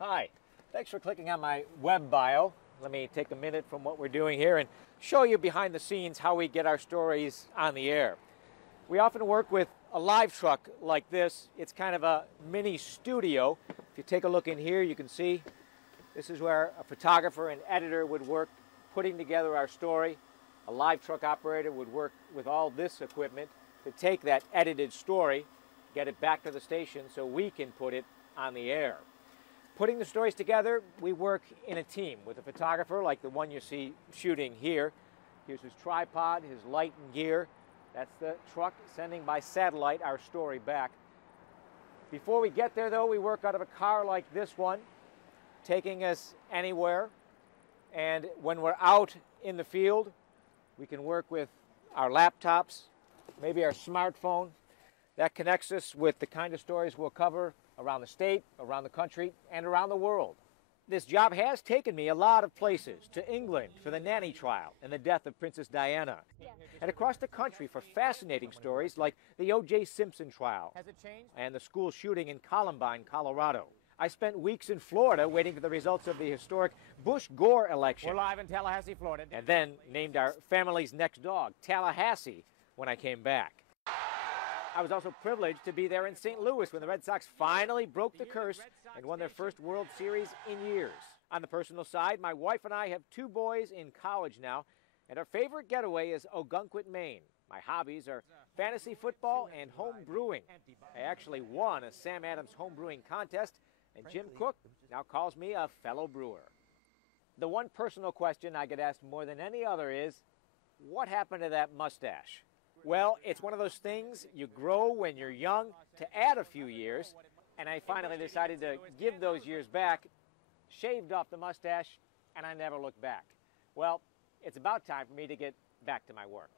Hi, thanks for clicking on my web bio. Let me take a minute from what we're doing here and show you behind the scenes how we get our stories on the air. We often work with a live truck like this. It's kind of a mini studio. If you take a look in here, you can see this is where a photographer and editor would work putting together our story. A live truck operator would work with all this equipment to take that edited story, get it back to the station so we can put it on the air. Putting the stories together, we work in a team with a photographer like the one you see shooting here. Here's his tripod, his light and gear. That's the truck sending by satellite our story back. Before we get there, though, we work out of a car like this one, taking us anywhere. And when we're out in the field, we can work with our laptops, maybe our smartphone. That connects us with the kind of stories we'll cover around the state, around the country, and around the world. This job has taken me a lot of places, to England for the nanny trial and the death of Princess Diana, and across the country for fascinating stories like the O.J. Simpson trial and the school shooting in Columbine, Colorado. I spent weeks in Florida waiting for the results of the historic Bush-Gore election. We're live in Tallahassee, Florida. And then named our family's next dog, Tallahassee, when I came back. I was also privileged to be there in St. Louis when the Red Sox finally broke the curse and won their first World Series in years. On the personal side, my wife and I have 2 boys in college now, and our favorite getaway is Ogunquit, Maine. My hobbies are fantasy football and home brewing. I actually won a Sam Adams home brewing contest, and Jim Cook now calls me a fellow brewer. The one personal question I get asked more than any other is, what happened to that mustache? Well, it's one of those things you grow when you're young to add a few years, and I finally decided to give those years back, shaved off the mustache, and I never looked back. Well, it's about time for me to get back to my work.